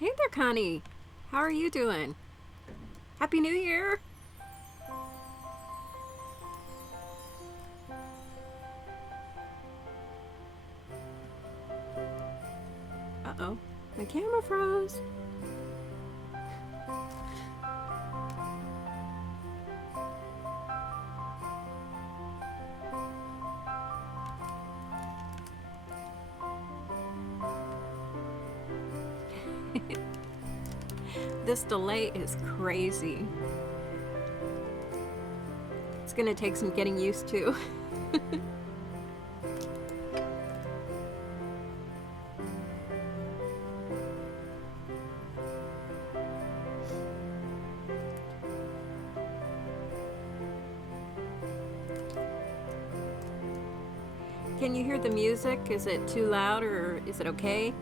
Hey there, Connie. How are you doing? Happy New Year. Uh-oh. My camera froze. This delay is crazy. It's gonna take some getting used to. Can you hear the music? Is it too loud or is it okay?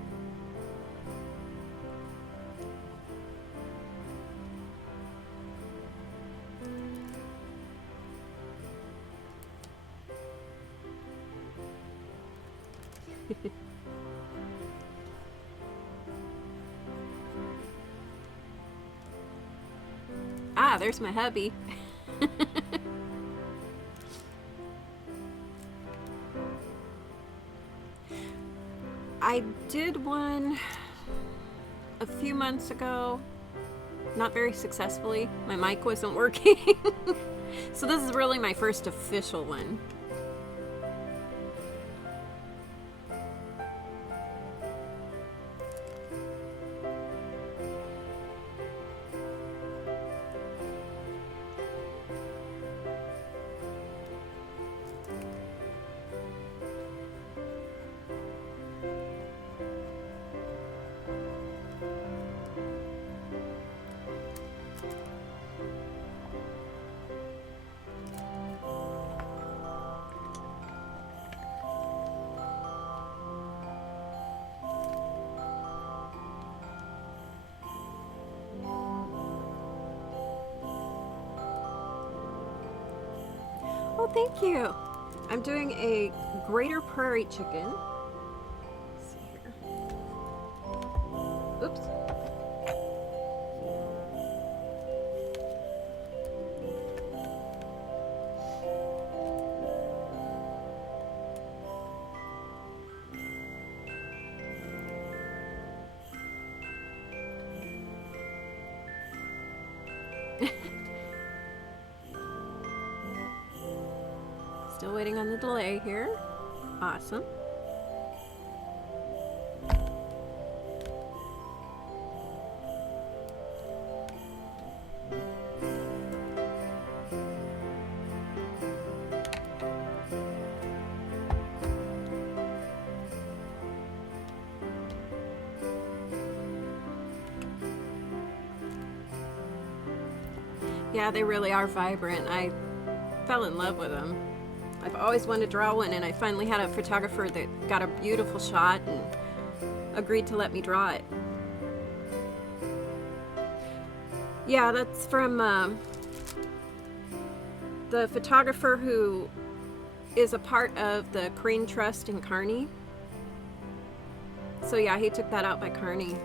Ah, there's my hubby. I did one a few months ago, not very successfully. My mic wasn't working. So this is really my first official one. Oh, thank you. I'm doing a Greater Prairie Chicken. Let's see here. Oops. Still waiting on the delay here. Awesome. Yeah, they really are vibrant. I fell in love with them. I've always wanted to draw one, and I finally had a photographer that got a beautiful shot and agreed to let me draw it. Yeah, that's from the photographer who is a part of the Crane Trust in Kearney. So yeah, he took that out by Kearney.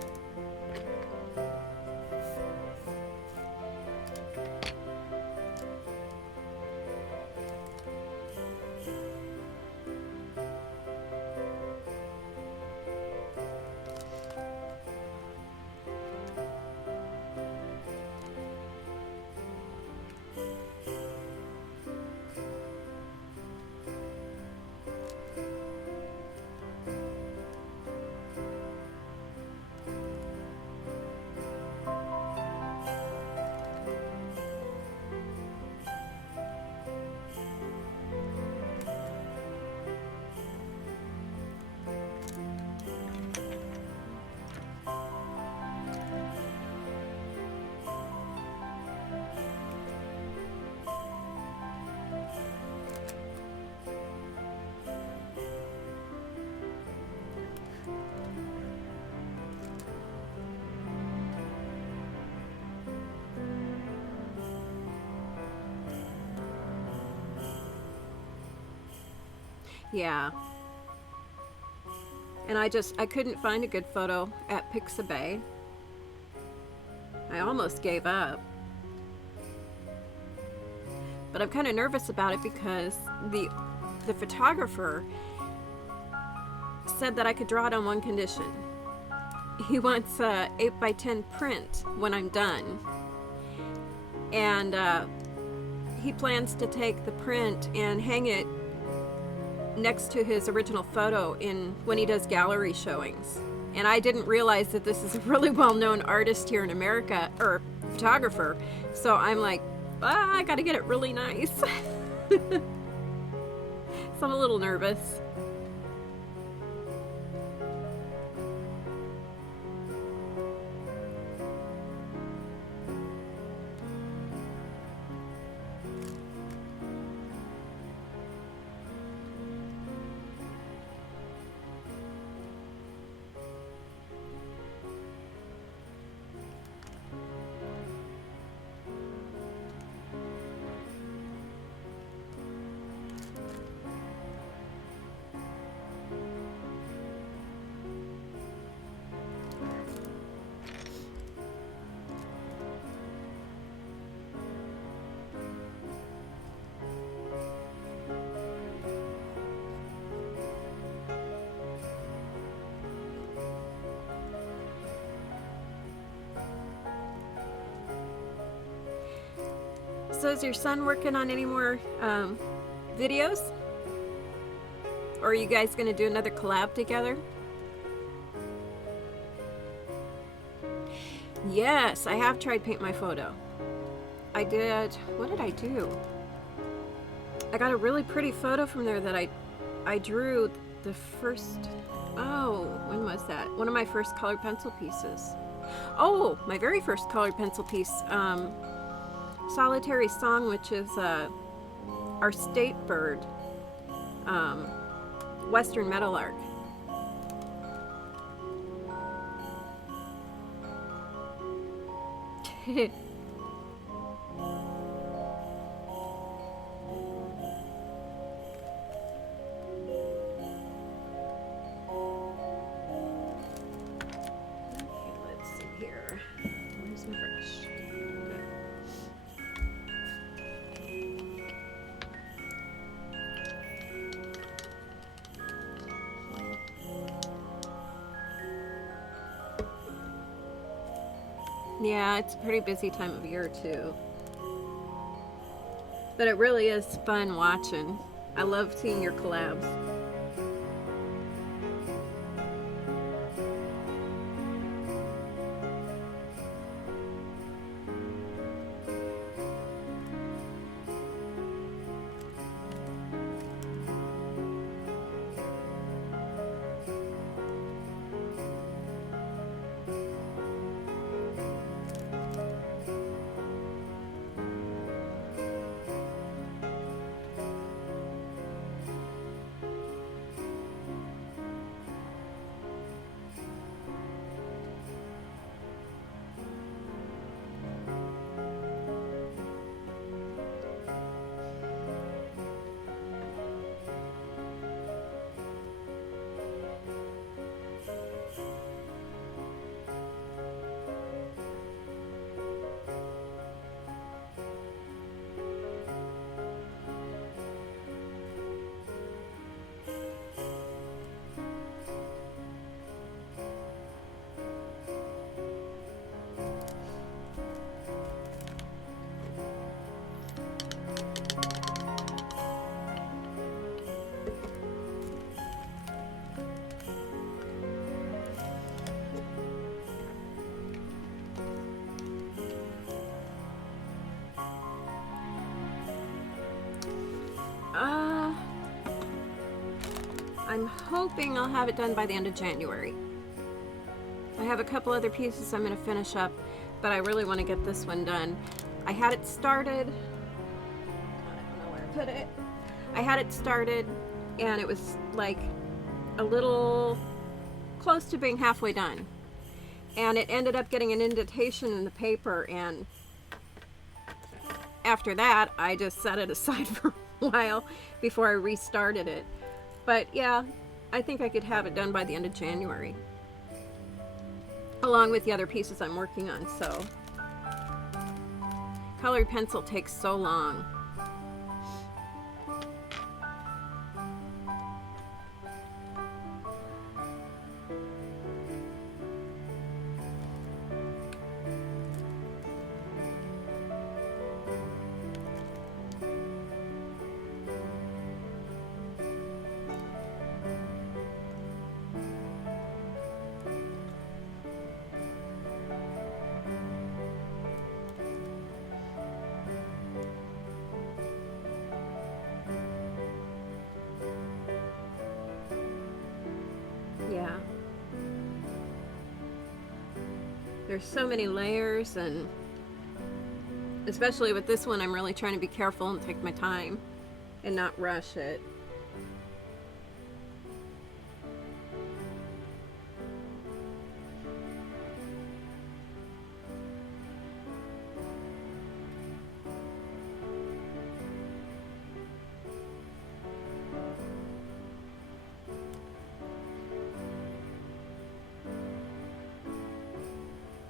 Yeah. And I couldn't find a good photo at Pixabay. I almost gave up. But I'm kind of nervous about it because the photographer said that I could draw it on one condition. He wants a 8x10 print when I'm done. And he plans to take the print and hang it next to his original photo when he does gallery showings. And I didn't realize that this is a really well-known artist here in America, or photographer. So I'm like, I gotta get it really nice. So I'm a little nervous. So is your son working on any more videos? Or are you guys going to do another collab together? Yes, I have tried Paint My Photo. I did, what did I do? I got a really pretty photo from there that I drew the first, when was that? One of my first colored pencil pieces. Oh, my very first colored pencil piece. Solitary Song, which is our state bird, western meadowlark. Yeah, it's a pretty busy time of year too. But it really is fun watching. I love seeing your collabs. I'm hoping I'll have it done by the end of January. I have a couple other pieces I'm going to finish up, but I really want to get this one done. I had it started, I don't know where I put it. I had it started and it was like a little close to being halfway done. And it ended up getting an indentation in the paper, and after that I just set it aside for a while before I restarted it. But yeah, I think I could have it done by the end of January, along with the other pieces I'm working on. So Colored pencil takes so long. Yeah. There's so many layers, and especially with this one, I'm really trying to be careful and take my time and not rush it.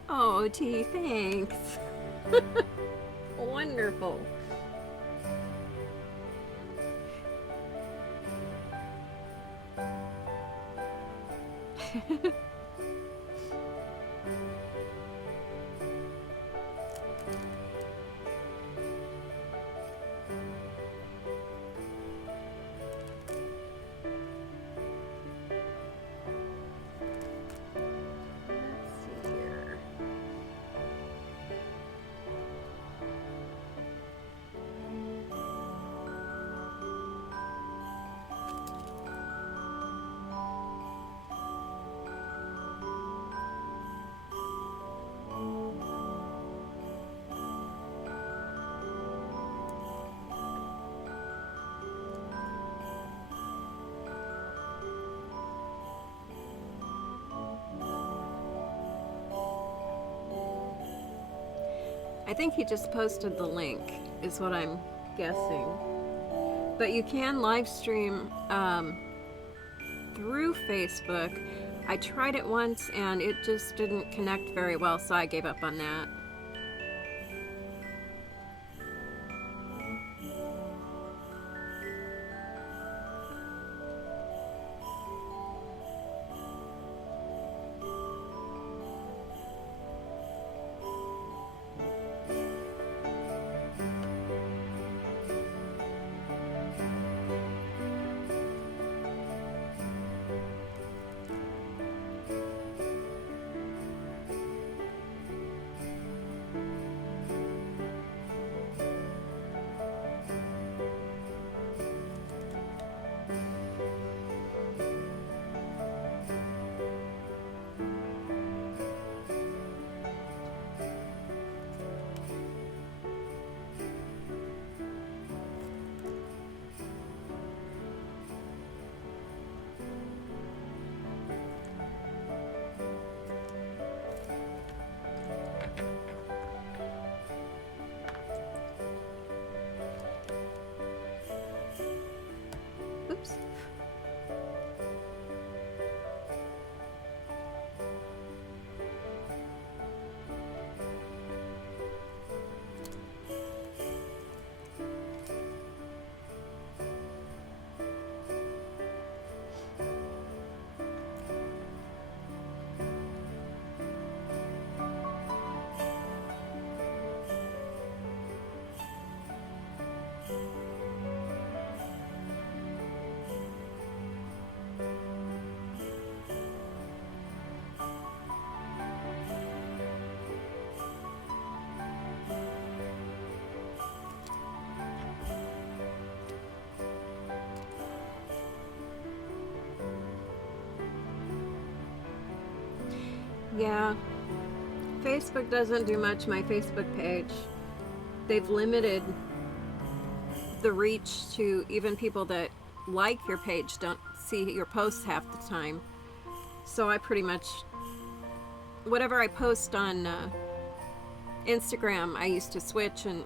Oh, T, thanks. Wonderful. I think he just posted the link, is what I'm guessing. But you can live stream through Facebook. I tried it once and it just didn't connect very well, so I gave up on that. Oops. Yeah, Facebook doesn't do much, my Facebook page. They've limited the reach to even people that like your page don't see your posts half the time. So I pretty much, whatever I post on Instagram, I used to switch and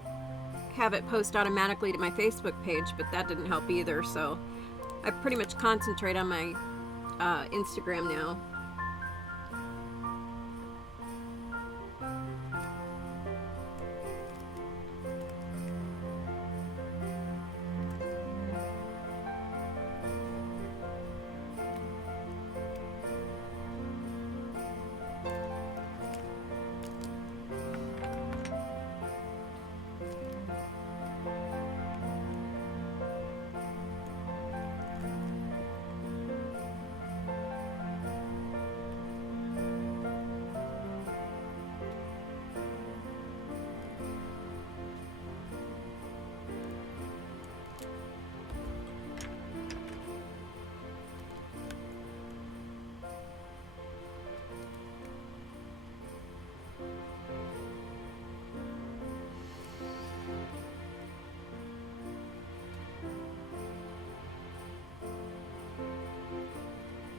have it post automatically to my Facebook page, but that didn't help either. So I pretty much concentrate on my Instagram now.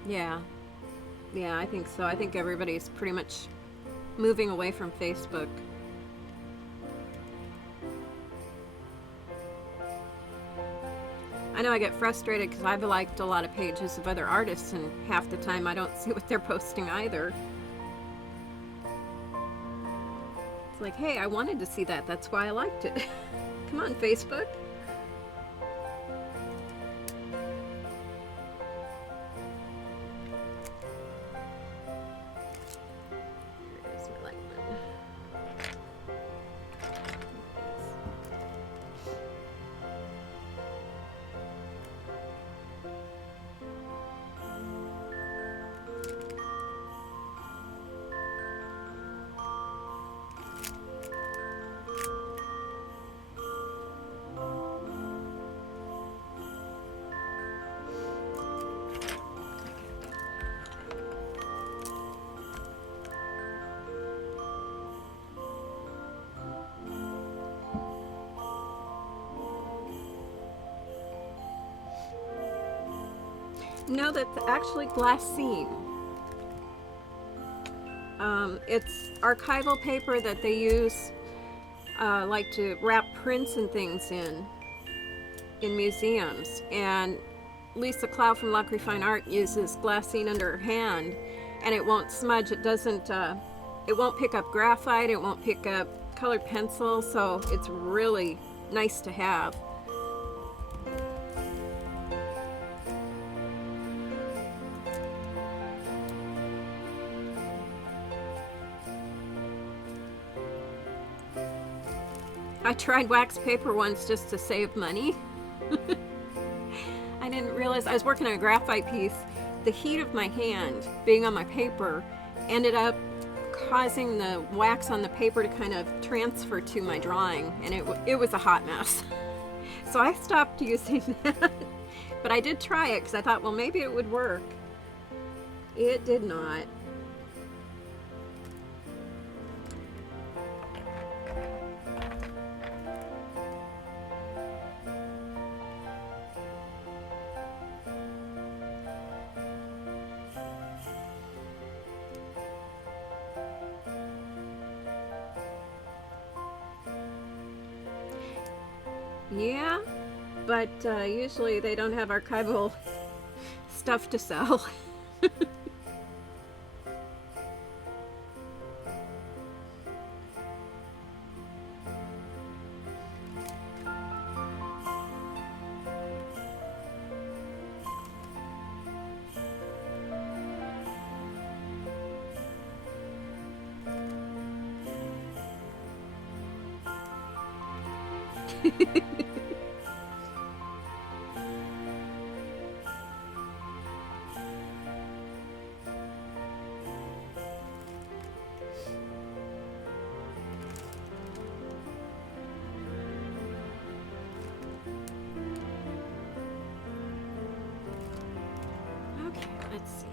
Yeah. Yeah, I think so. I think everybody's pretty much moving away from Facebook. I know I get frustrated because I've liked a lot of pages of other artists, and half the time I don't see what they're posting either. It's like, hey, I wanted to see that. That's why I liked it. Come on, Facebook. Here's my like one. No, that's actually glassine. It's archival paper that they use like to wrap prints and things in museums. And Lisa Clow from Luck Refine Art uses glassine under her hand, and it won't smudge. It doesn't. It won't pick up graphite. It won't pick up colored pencil. So it's really nice to have. I tried wax paper once just to save money. I didn't realize I was working on a graphite piece. The heat of my hand being on my paper ended up causing the wax on the paper to kind of transfer to my drawing, and it was a hot mess. So I stopped using that. But I did try it because I thought, well, maybe it would work. It did not. Yeah, but usually they don't have archival stuff to sell. Okay, let's see.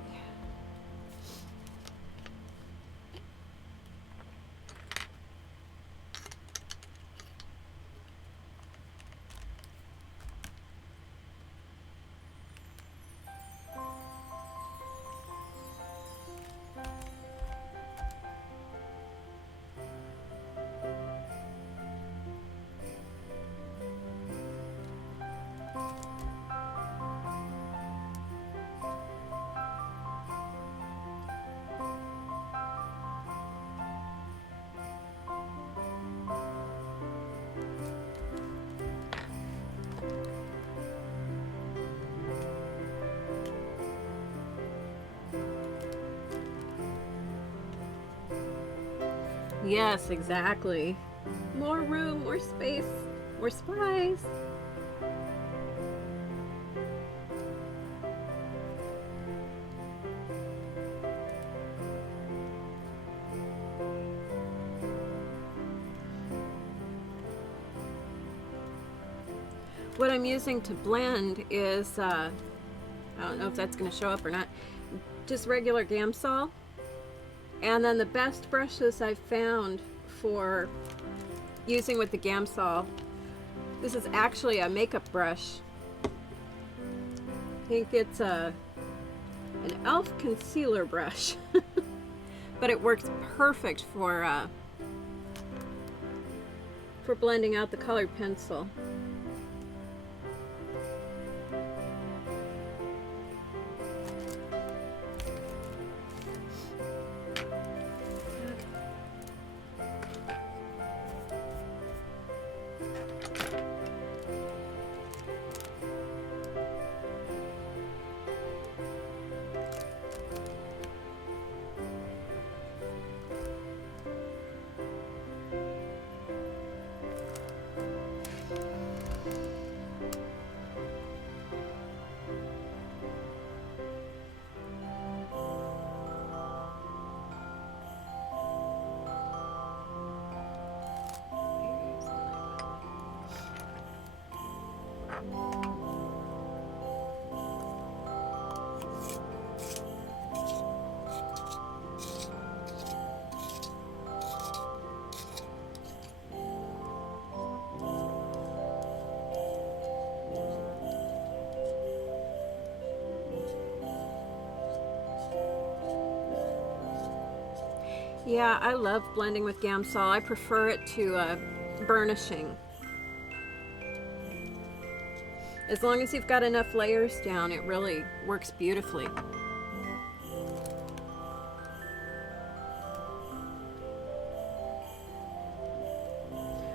Yes, exactly. More room, more space, more supplies. What I'm using to blend is, I don't know if that's going to show up or not, just regular Gamsol. And then the best brushes I've found for using with the Gamsol, this is actually a makeup brush. I think it's a an e.l.f. concealer brush, but it works perfect for blending out the colored pencil. Yeah, I love blending with Gamsol. I prefer it to burnishing. As long as you've got enough layers down, it really works beautifully.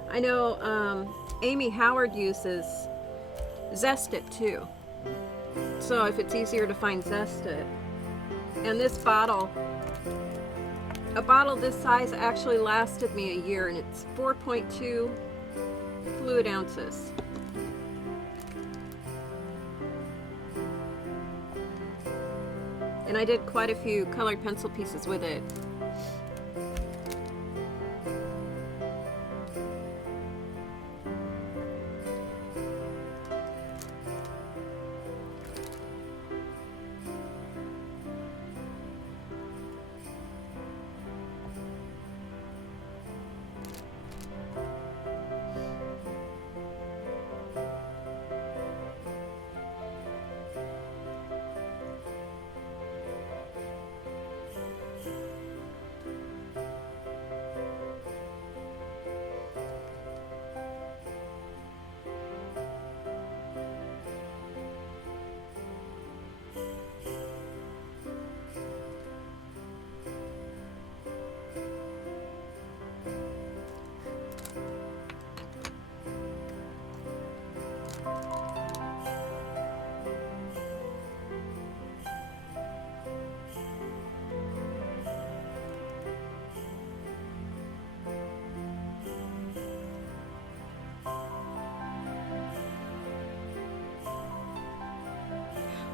I know Amy Howard uses Zest It too. So if it's easier to find Zest It. And this bottle, a bottle this size actually lasted me a year, and it's 4.2 fluid ounces. And I did quite a few colored pencil pieces with it.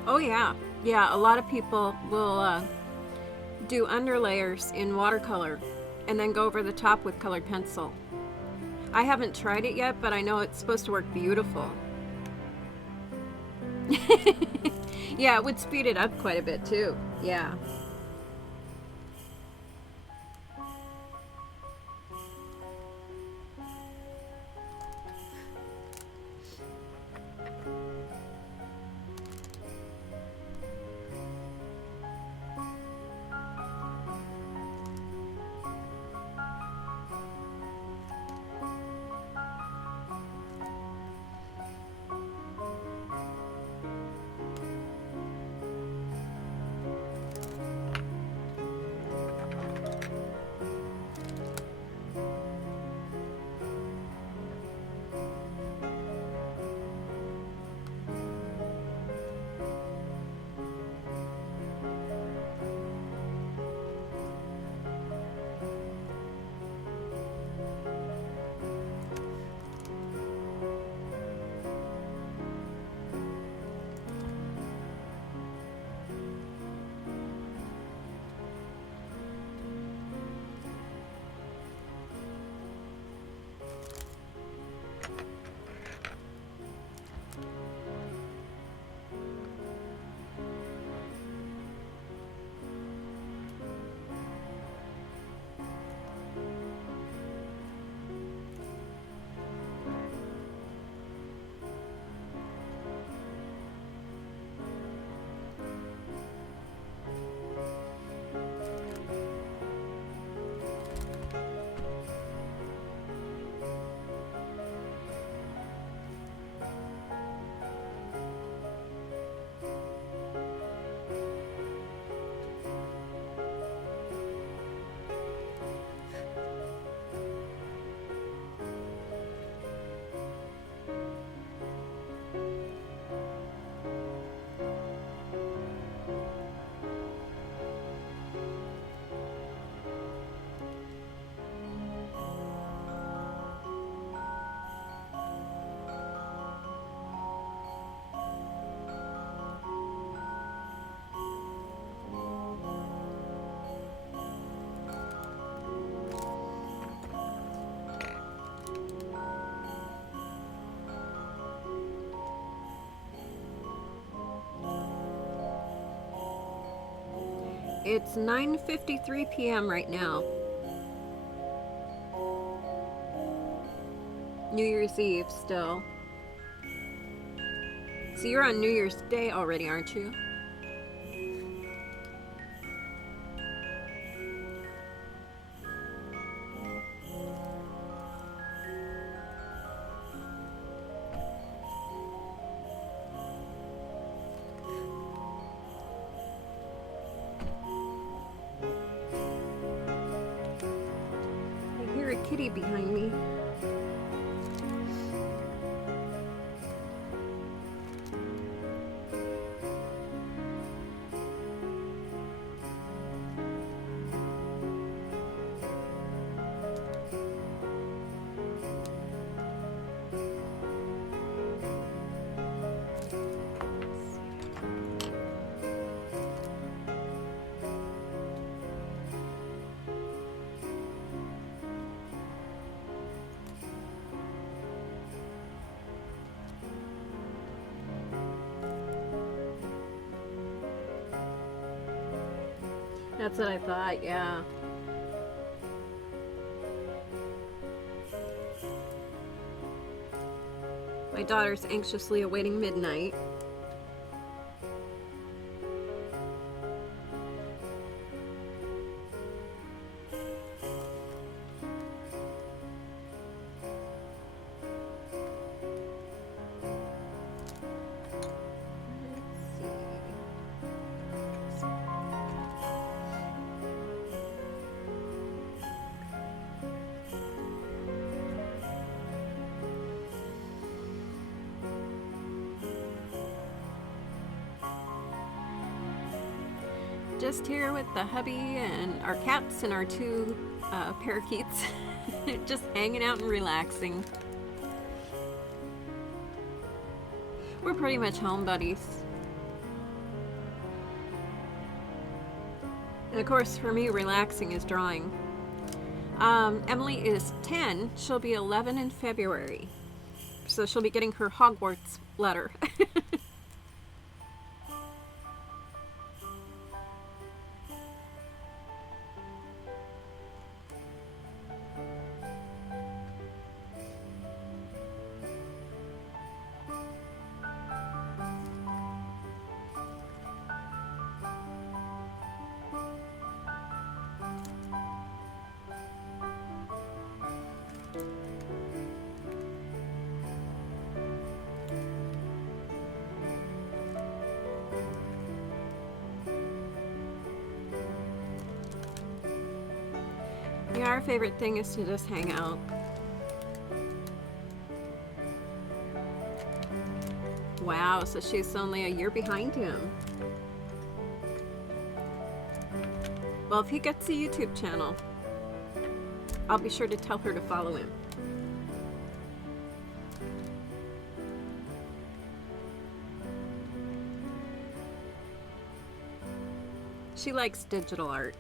Oh yeah, yeah, a lot of people will do underlayers in watercolor and then go over the top with colored pencil. I haven't tried it yet, but I know it's supposed to work beautiful. Yeah, it would speed it up quite a bit too, yeah. It's 9:53 p.m. right now. New Year's Eve still. So you're on New Year's Day already, aren't you? I hear a kitty behind me. That's what I thought, yeah. My daughter's anxiously awaiting midnight. Just here with the hubby and our cats and our two parakeets. Just hanging out and relaxing. We're pretty much home buddies. And of course, for me, relaxing is drawing. Emily is 10. She'll be 11 in February. So she'll be getting her Hogwarts letter. Yeah, our favorite thing is to just hang out. Wow, so she's only a year behind him. Well, if he gets a YouTube channel, I'll be sure to tell her to follow him. She likes digital art.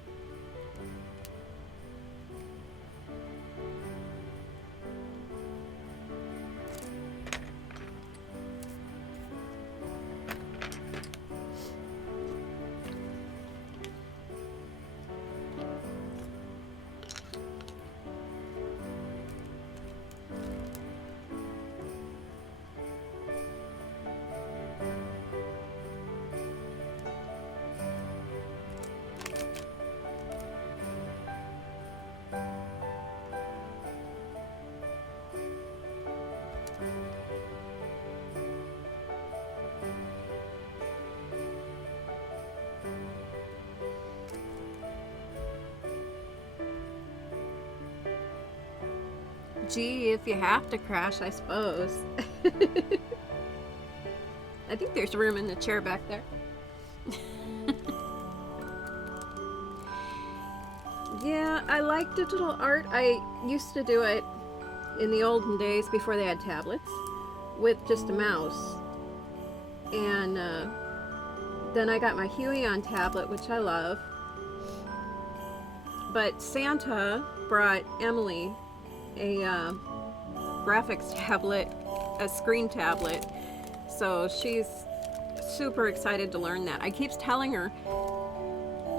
Gee, if you have to crash, I suppose. I think there's room in the chair back there. Yeah, I like digital art. I used to do it in the olden days before they had tablets with just a mouse. And then I got my Huion tablet, which I love. But Santa brought Emily a graphics tablet, a screen tablet, so she's super excited to learn that. I keep telling her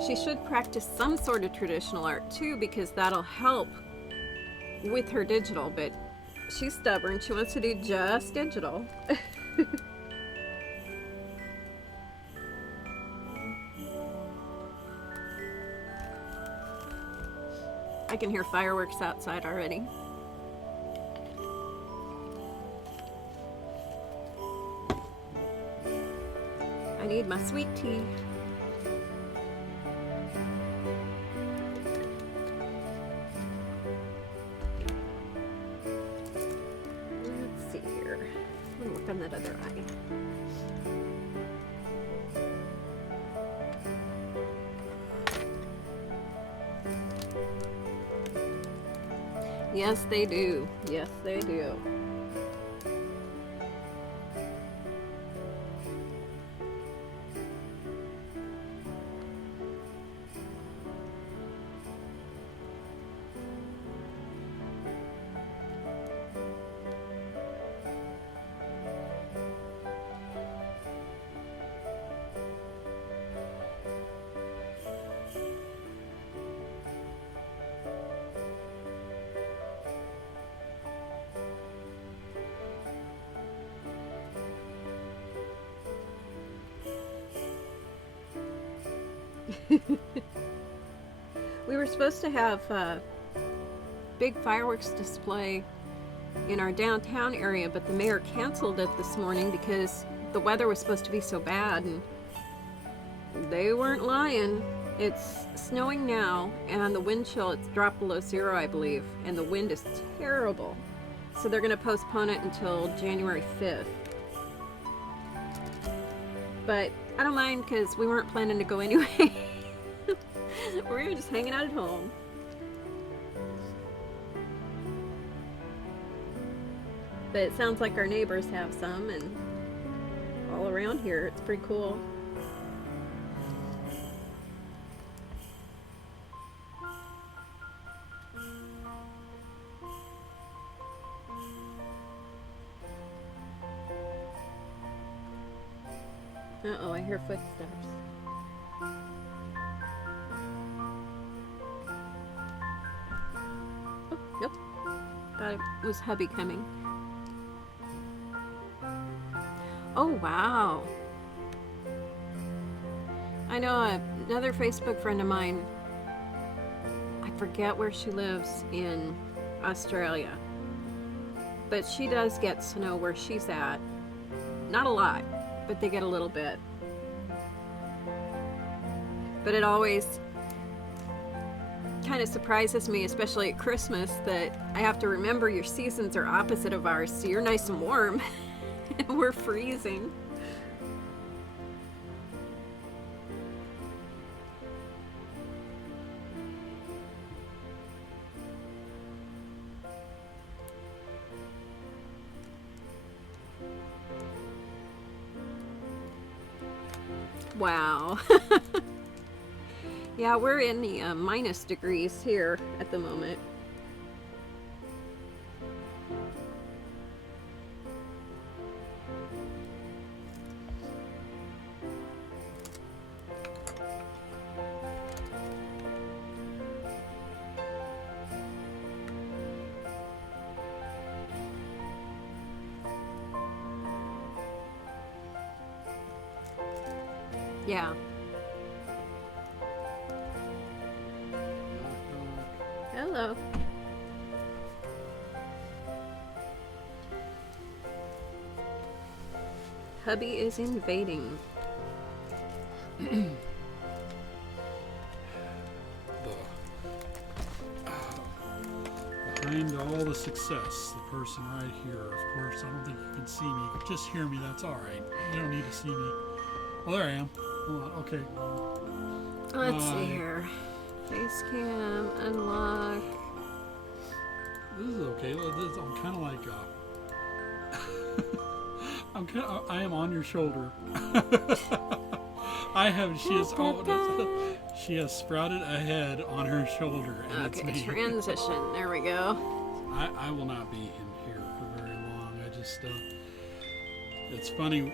She should practice some sort of traditional art too, because that'll help with her digital, but she's stubborn. She wants to do just digital. I can hear fireworks outside already. I need my sweet tea. Let's see here. I'm gonna look on that other eye. Yes, they do. Yes, they do. We were supposed to have a big fireworks display in our downtown area, but the mayor canceled it this morning because the weather was supposed to be so bad, and they weren't lying. It's snowing now, and the wind chill, it's dropped below zero, I believe, and the wind is terrible. So they're going to postpone it until January 5th. But I don't mind because we weren't planning to go anyway. We were just hanging out at home. But it sounds like our neighbors have some, and all around here it's pretty cool. Uh-oh, I hear footsteps. Oh, nope. Thought it was hubby coming. Oh, wow. I know another Facebook friend of mine, I forget where she lives in Australia, but she does get snow where she's at. Not a lot, but they get a little bit. But it always kind of surprises me, especially at Christmas, that I have to remember your seasons are opposite of ours, so you're nice and warm and we're freezing. Wow. Yeah, we're in the minus degrees here at the moment. Yeah. Hello. Hubby is invading. Behind all the success, the person right here. Of course, I don't think you can see me. You can just hear me. That's all right. You don't need to see me. Well, there I am. Hold on. Okay. Let's see here. Face cam, unlock. This is okay. I'm kind of like I am on your shoulder. She has sprouted a head on her shoulder, and okay, it's me. Transition. There we go. I will not be in here for very long. I just it's funny.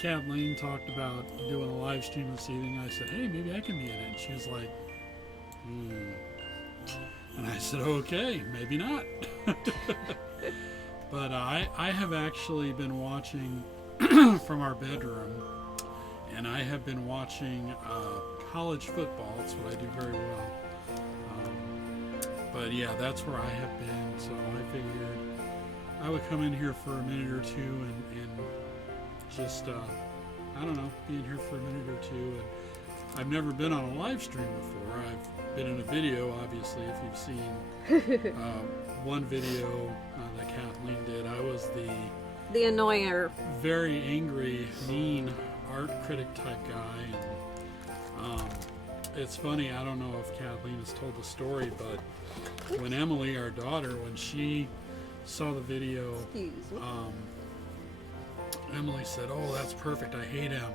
Kathleen talked about doing a live stream this evening. I said, hey, maybe I can be in it. And she was like, And I said, okay, maybe not. But I have actually been watching from our bedroom, and I have been watching college football. That's what I do very well. But yeah, that's where I have been. So I figured I would come in here for a minute or two and just, I don't know, be in here for a minute or two. And I've never been on a live stream before. I've been in a video, obviously, if you've seen one video that Kathleen did. I was the annoyer, very angry, mean art critic type guy. And it's funny, I don't know if Kathleen has told the story, but when Emily, our daughter, when she saw the video, Emily said, oh, that's perfect, I hate him.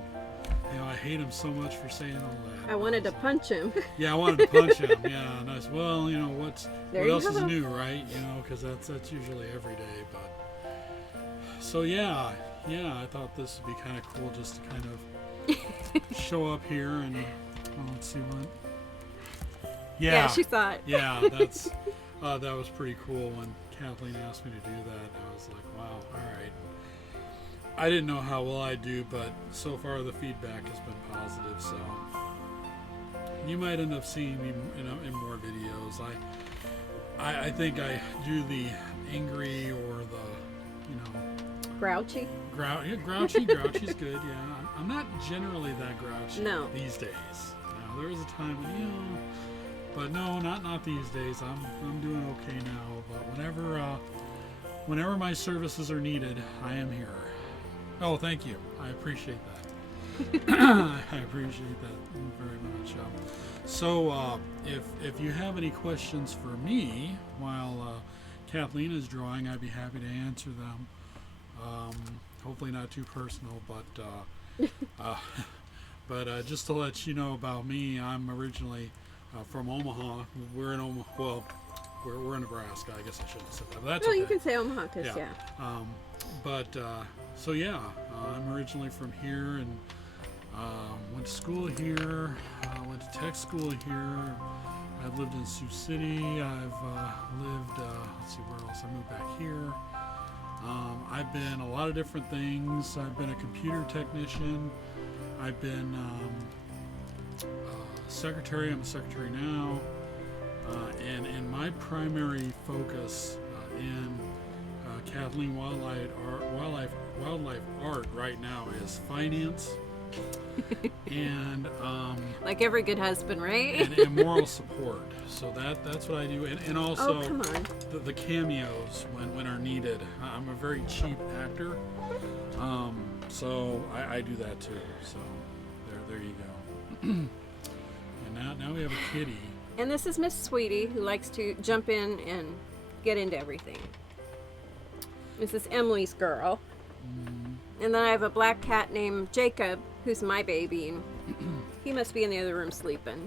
You know, I hate him so much for saying all that. I wanted to punch him. Yeah, I wanted to punch him. Yeah, and I said, well, you know, what else is go. new, right? You know, because that's usually every day. But so yeah, I thought this would be kind of cool just to kind of show up here and let's see what. Yeah, she thought. Yeah, that's that was pretty cool when Kathleen asked me to do that. I was like, wow, all right. I didn't know how well I do, but so far the feedback has been positive, so you might end up seeing me in more videos. I think I do the angry or the, Grouchy? Grouchy's good, yeah. I'm not generally that grouchy these days. Now, there was a time when, but no, not these days. I'm doing okay now, but whenever my services are needed, I am here. Oh, thank you. I appreciate that. I appreciate that very much. So, if you have any questions for me while Kathleen is drawing, I'd be happy to answer them. Hopefully not too personal, but just to let you know about me, I'm originally from Omaha. We're in Omaha. Well, we're in Nebraska. I guess I shouldn't have said that. But that's okay. You can say Omaha, because So yeah, I'm originally from here and went to school here, went to tech school here. I've lived in Sioux City. I've lived, let's see where else. I moved back here. I've been a lot of different things. I've been a computer technician. I've been secretary. I'm a secretary now. And my primary focus in Kathleen Wildlife Art right now is finance and like every good husband, right? and moral support. So that's what I do, and also the cameos when are needed. I'm a very cheap actor, so I do that too. So there you go. And now we have a kitty. And this is Miss Sweetie, who likes to jump in and get into everything. This is Emily's girl. And then I have a black cat named Jacob, who's my baby. And he must be in the other room sleeping.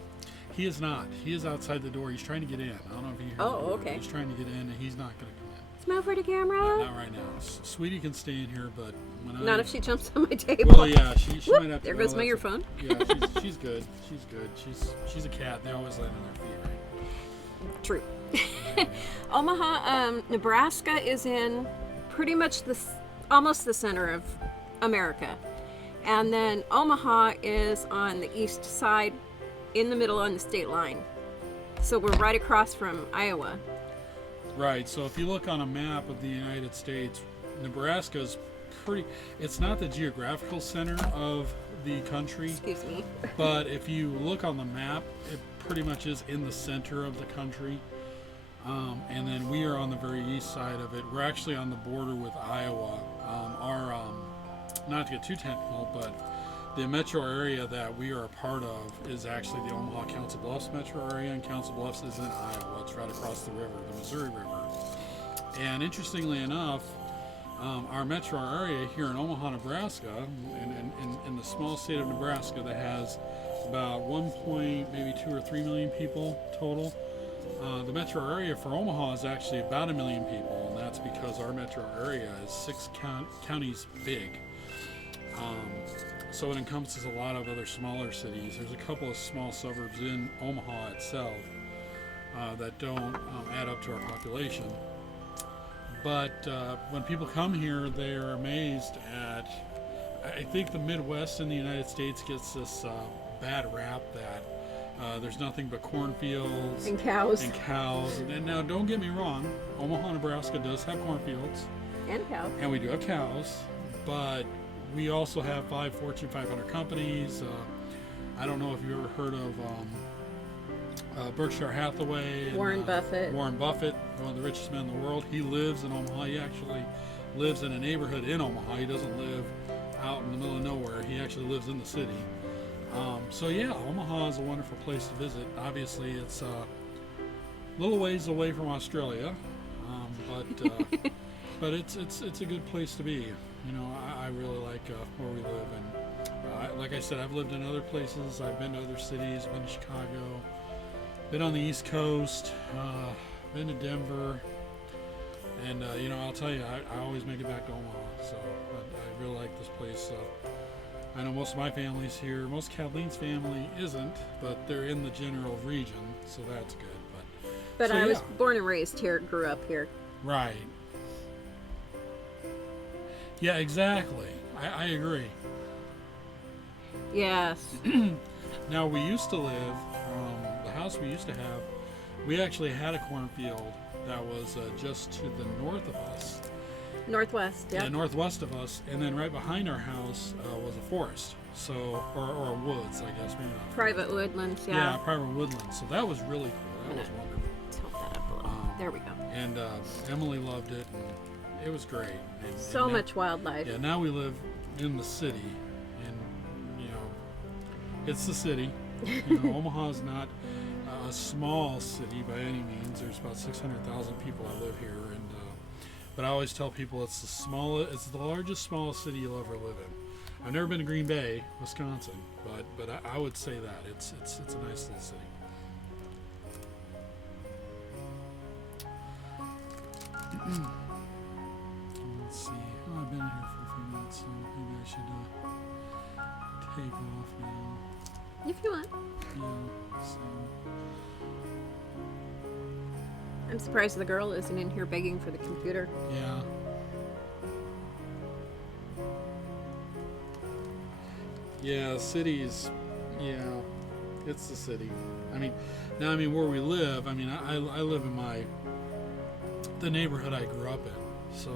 He is not. He is outside the door. He's trying to get in. I don't know if you hear the door. Okay. He's trying to get in, and he's not going to come in. Smile for the camera. Not right now. Sweetie can stay in here, but when not if she jumps on my table. Well, yeah, she might have to. There goes my earphone. Yeah, she's good. She's good. She's a cat. They always land on their feet, right? True. Omaha, Nebraska is in pretty much almost the center of America. And then Omaha is on the east side, in the middle on the state line. So we're right across from Iowa. Right. So if you look on a map of the United States, Nebraska's it's not the geographical center of the country. Excuse me. But if you look on the map, it pretty much is in the center of the country. And then we are on the very east side of it. We're actually on the border with Iowa. Not to get too technical, but the metro area that we are a part of is actually the Omaha Council Bluffs metro area, and Council Bluffs is in Iowa. It's right across the river, the Missouri River. And interestingly enough, our metro area here in Omaha, Nebraska, in the small state of Nebraska that has about 2 or 3 million people total, the metro area for Omaha is actually about 1 million people, and that's because our metro area is 6 counties big. So it encompasses a lot of other smaller cities. There's a couple of small suburbs in Omaha itself that don't add up to our population. But when people come here, they are amazed at, I think the Midwest in the United States gets this bad rap that there's nothing but cornfields and cows. And now, don't get me wrong, Omaha, Nebraska does have cornfields. And cows. And we do have cows, but we also have 5 Fortune 500 companies. I don't know if you've ever heard of Berkshire Hathaway. And, Warren Buffett. Warren Buffett, one of the richest men in the world. He lives in Omaha. He actually lives in a neighborhood in Omaha. He doesn't live out in the middle of nowhere. He actually lives in the city. So yeah, Omaha is a wonderful place to visit. Obviously, it's a little ways away from Australia, but it's a good place to be. You know, I really like where we live, and like I said, I've lived in other places. I've been to other cities. Been to Chicago. Been on the East Coast. Been to Denver. And you know, I'll tell you, I always make it back to Omaha. So I really like this place. I know most of my family's here. Most of Kathleen's family isn't, but they're in the general region, so that's good. But so, I was born and raised here, grew up here. Right. Yeah, exactly. I agree. Yes. Now, we used to live, the house we used to have, we actually had a cornfield that was just to the north of us. Northwest, yeah. Yeah, northwest of us, and then right behind our house was a forest, so or a woods, I guess. Maybe not private woodlands, yeah. Yeah, private woodlands. So that was really cool. That was wonderful. Tilt that up a little. There we go. And Emily loved it, and it was great. So much wildlife. Yeah, now we live in the city, and you know, it's the city. You know, Omaha is not a small city by any means. There's about 600,000 people that live here, and but I always tell people it's the largest, smallest city you'll ever live in. I've never been to Green Bay, Wisconsin, but I would say that it's a nice little city. Let's see. Oh, I've been here for a few minutes, so maybe I should take off now. If you want. Yeah. So. I'm surprised the girl isn't in here begging for the computer. Yeah. Yeah, cities. Yeah, it's the city. I mean, where we live. I mean, I live in the neighborhood I grew up in, so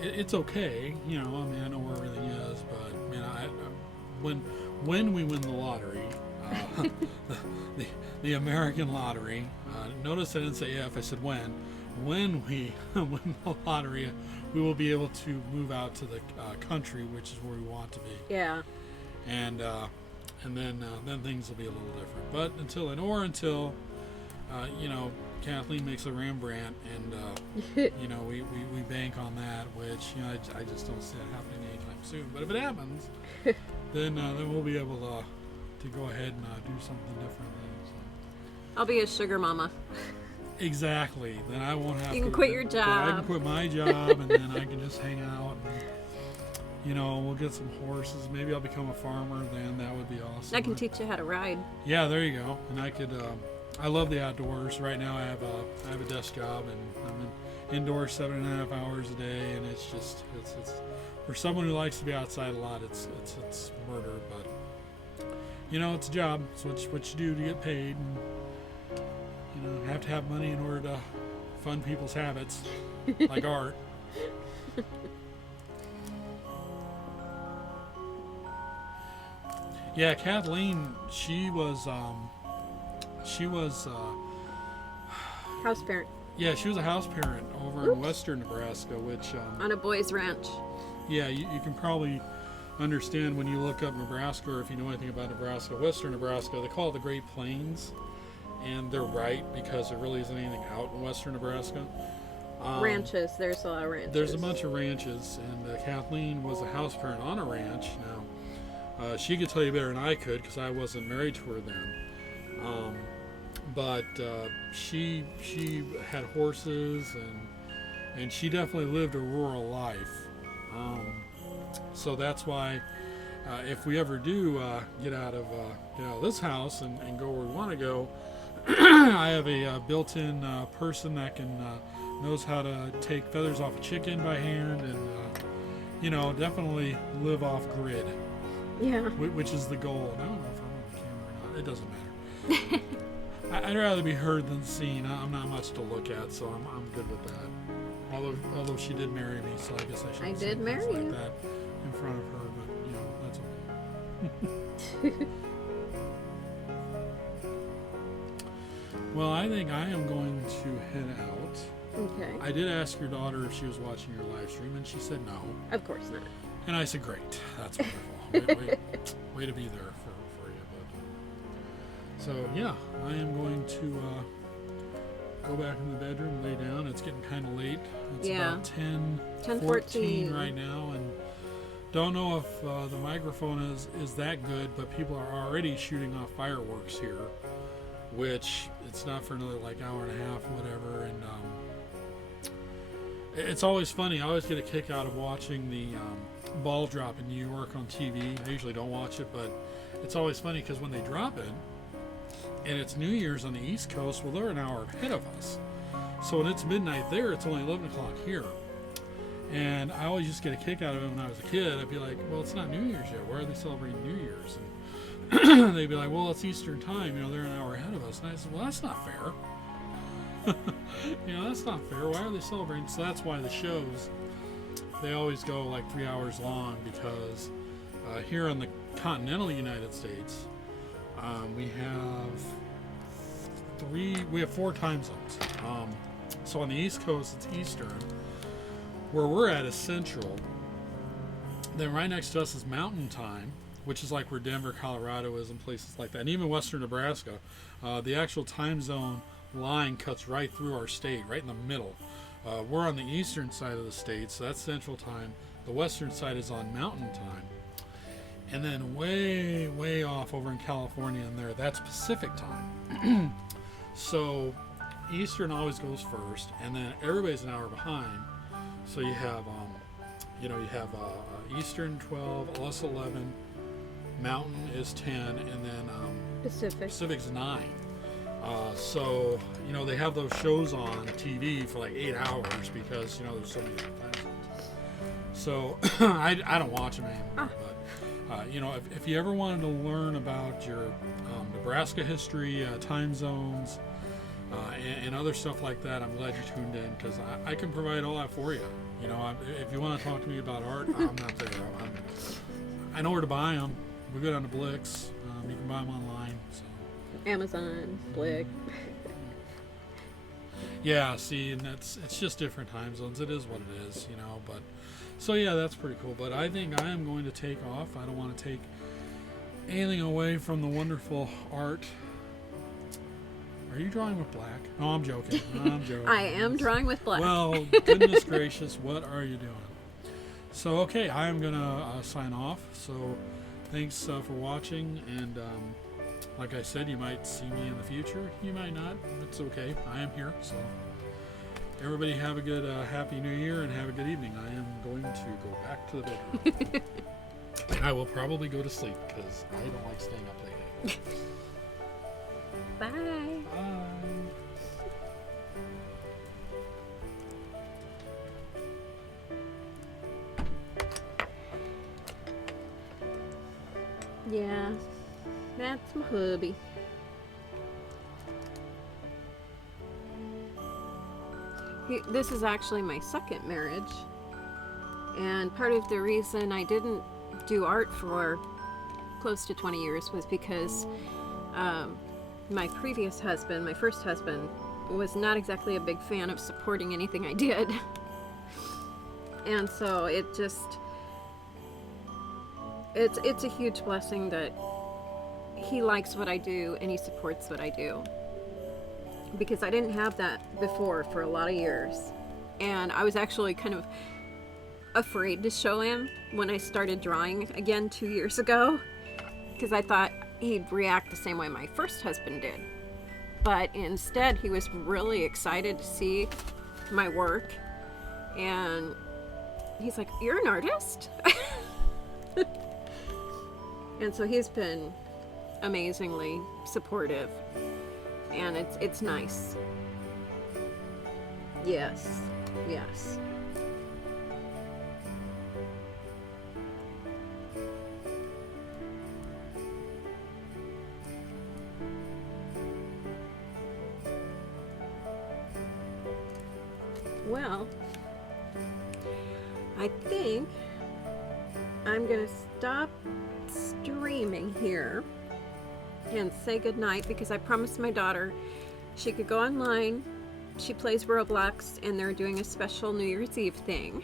it's okay. You know, I mean, I know where everything is, but man, when we win the lottery, the American lottery. Notice I didn't say if, I said when. When we win the lottery, we will be able to move out to the country, which is where we want to be. Yeah. And then things will be a little different. But until you know, Kathleen makes a Rembrandt, and you know, we bank on that, which, you know, I just don't see it happening anytime soon. But if it happens, then we'll be able to go ahead and do something different. So. I'll be a sugar mama. Exactly. Then I won't have to. You can quit your job. I can quit my job, and then I can just hang out. And, you know, we'll get some horses. Maybe I'll become a farmer. Then that would be awesome. I can teach you how to ride. Yeah, there you go. And I could. I love the outdoors. Right now, I have a desk job, and I'm indoors 7.5 hours a day, and it's just it's for someone who likes to be outside a lot. It's murder, but you know, it's a job. It's what you do to get paid. And, you know, have to have money in order to fund people's habits, like art. Yeah, Kathleen, she was house parent. Yeah, she was a house parent over in western Nebraska, which on a boys' ranch. Yeah, you can probably understand when you look up Nebraska, or if you know anything about Nebraska, western Nebraska, they call it the Great Plains. And they're right, because there really isn't anything out in western Nebraska. Ranches, there's a lot of ranches. There's a bunch of ranches, and Kathleen was a house parent on a ranch. Now, she could tell you better than I could, because I wasn't married to her then. But she had horses, and she definitely lived a rural life. So that's why if we ever do get out of this house and go where we want to go, I have a built-in person that can knows how to take feathers off a chicken by hand and definitely live off grid. Yeah. Which is the goal. I don't know if I'm on camera or not. It doesn't matter. I'd rather be heard than seen. I'm not much to look at, so I'm good with that. Although she did marry me, so I guess I should. I did marry you. Like that in front of her, but that's okay. Well, I think I am going to head out. Okay. I did ask your daughter if she was watching your live stream, and she said no. Of course not. And I said, great. That's wonderful. way to be there for you. But, so, yeah, I am going to go back in the bedroom, lay down. It's getting kind of late. It's about 10:14 right now. And don't know if the microphone is that good, but people are already shooting off fireworks here, which it's not for another hour and a half, whatever. And it's always funny. I always get a kick out of watching the ball drop in New York on TV. I usually don't watch it, but it's always funny because when they drop it, and it's New Year's on the East Coast, well, they're an hour ahead of us. So when it's midnight there, it's only 11 o'clock here. And I always just get a kick out of it when I was a kid. I'd be like, well, it's not New Year's yet. Why are they celebrating New Year's? And they'd be like, well, it's Eastern time. They're an hour ahead of us. And I said, well, that's not fair. That's not fair. Why are they celebrating? So that's why the shows, they always go 3 hours long, because here in the continental United States, we have 4 time zones. So on the East Coast, it's Eastern. Where we're at is Central. Then right next to us is Mountain Time, which is where Denver, Colorado is, and places like that. And even Western Nebraska, the actual time zone line cuts right through our state, right in the middle. We're on the eastern side of the state, so that's Central Time. The western side is on Mountain Time. And then way, way off over in California and there, that's Pacific Time. So Eastern always goes first, and then everybody's an hour behind. So you have, Eastern 12, us 11, Mountain is 10, and then Pacific's 9. So they have those shows on TV for 8 hours because there's so many different time zones. So I don't watch them anymore. But if you ever wanted to learn about your Nebraska history, time zones, and other stuff like that, I'm glad you tuned in, because I can provide all that for you. If you want to talk to me about art, I'm not there. I know where to buy them. We go down to Blix. You can buy them online. So. Amazon, Blix. Yeah, see, and it's just different time zones. It is what it is, But so yeah, that's pretty cool. But I think I am going to take off. I don't want to take anything away from the wonderful art. Are you drawing with black? No, I'm joking. I am drawing with black. Well, goodness gracious, what are you doing? So, okay, I am going to sign off. So, thanks for watching. And like I said, you might see me in the future. You might not. It's okay. I am here. So, everybody have a good, happy new year and have a good evening. I am going to go back to the bedroom. And I will probably go to sleep because I don't like staying up late. Bye. Bye. Yeah, that's my hubby. This is actually my second marriage, and part of the reason I didn't do art for close to 20 years was because my previous husband, my first husband, was not exactly a big fan of supporting anything I did. And so it's a huge blessing that he likes what I do and he supports what I do. Because I didn't have that before for a lot of years. And I was actually kind of afraid to show him when I started drawing again 2 years ago. Because I thought he'd react the same way my first husband did. But instead, he was really excited to see my work. And he's like, "You're an artist?" And so he's been amazingly supportive, and it's nice. Yes, yes. Well, I think I'm gonna stop streaming here and say goodnight, because I promised my daughter she could go online. She plays Roblox, and they're doing a special New Year's Eve thing.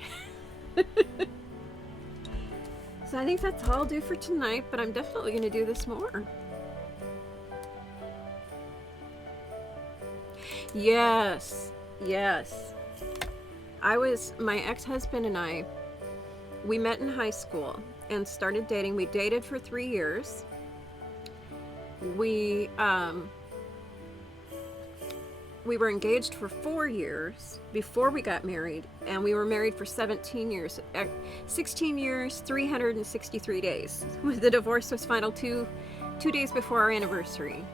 So I think that's all I'll do for tonight, but I'm definitely going to do this more. Yes, yes. My ex-husband and I, we met in high school and started dating. We dated for 3 years. We were engaged for 4 years before we got married, and we were married for 17 years. 16 years, 363 days. The divorce was final two days before our anniversary.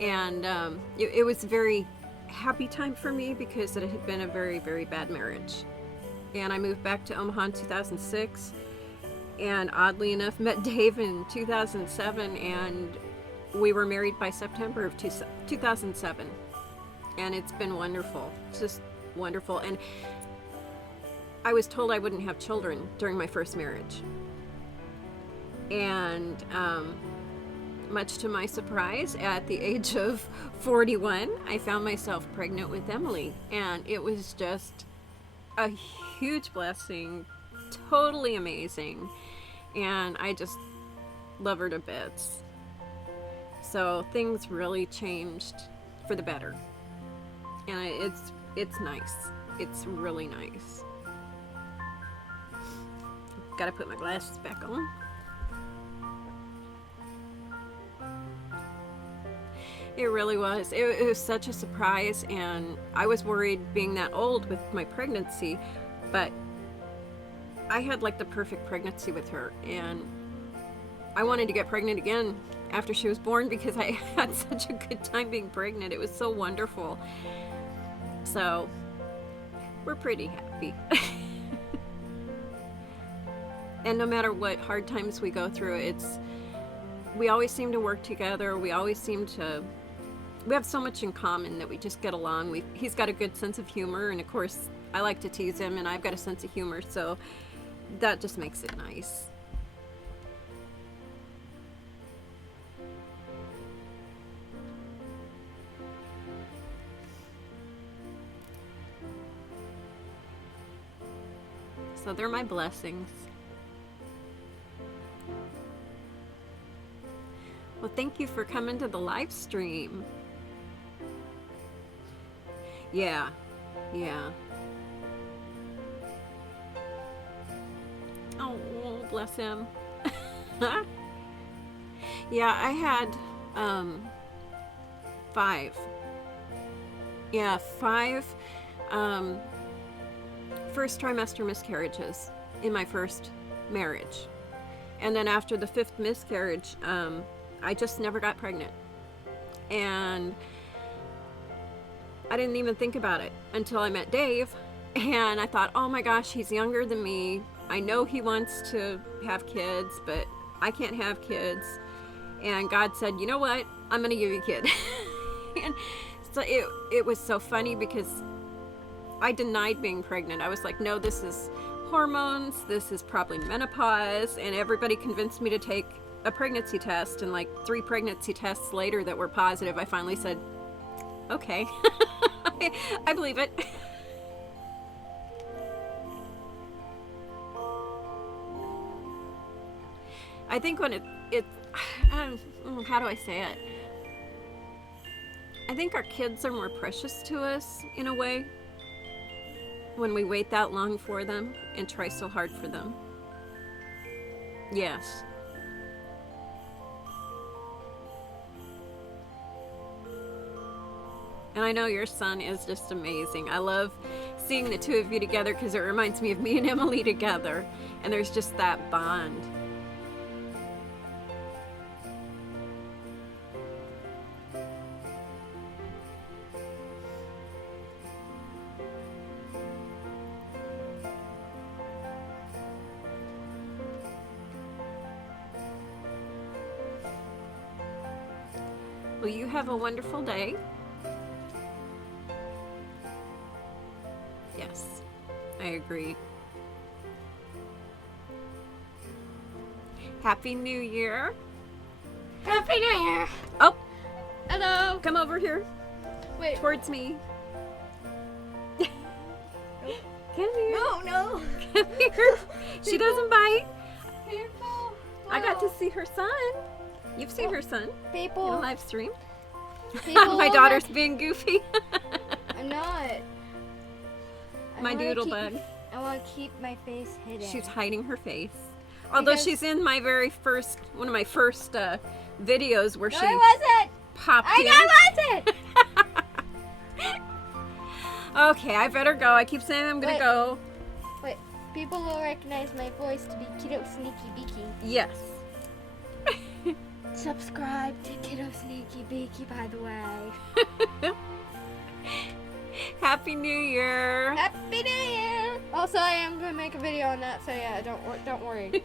And it was a very happy time for me, because it had been a very, very bad marriage. And I moved back to Omaha in 2006, and oddly enough met Dave in 2007, and we were married by September of 2007. And it's been wonderful, just wonderful. And I was told I wouldn't have children during my first marriage. And much to my surprise, at the age of 41, I found myself pregnant with Emily. And it was just a huge blessing, totally amazing. And I just love her to bits. So things really changed for the better. And it's nice. It's really nice. Gotta put my glasses back on. It really was. It was such a surprise, and I was worried being that old with my pregnancy, but I had like the perfect pregnancy with her, and I wanted to get pregnant again after she was born, because I had such a good time being pregnant. It was so wonderful. So we're pretty happy. And no matter what hard times we go through, we always seem to work together. We have so much in common that we just get along. He's got a good sense of humor, and of course I like to tease him, and I've got a sense of humor, so that just makes it nice. So they're my blessings. Well, thank you for coming to the live stream. Yeah. Oh, bless him. Yeah, I had 5. Yeah, 5 first trimester miscarriages in my first marriage. And then after the 5th miscarriage, I just never got pregnant. And I didn't even think about it until I met Dave. And I thought, oh my gosh, he's younger than me. I know he wants to have kids, but I can't have kids. And God said, you know what? I'm going to give you a kid. And so it was so funny, because I denied being pregnant. I was like, no, this is hormones. This is probably menopause. And everybody convinced me to take a pregnancy test. And like 3 pregnancy tests later that were positive, I finally said, okay, I believe it. I think when how do I say it? I think our kids are more precious to us in a way when we wait that long for them and try so hard for them. Yes. And I know your son is just amazing. I love seeing the 2 of you together, because it reminds me of me and Emily together. And there's just that bond. Well, you have a wonderful day. Yes, I agree. Happy New Year. Happy New Year. Oh, Hello. come over here. Wait. Towards me. Come here. No. Come here. She doesn't bite. People. I got to see her son. You've seen her son in a People. live stream. People My daughter's being goofy. I'm not. My doodlebug. I want to keep my face hidden. She's hiding her face. Although Because- she's in my very first, one of my first videos where No, she I wasn't. popped in. I wasn't. Okay, I better go. I keep saying I'm gonna Wait. go. Wait. People will recognize my voice to be Kiddo Sneaky Beaky. Yes. Subscribe to Kiddo Sneaky Beaky, by the way. Happy New Year. Happy New Year. Also, I am gonna make a video on that, so yeah, don't worry.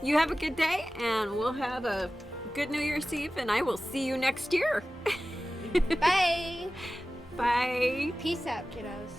You have a good day, and we'll have a good New Year's Eve, and I will see you next year. Bye. Bye. Peace out, kiddos.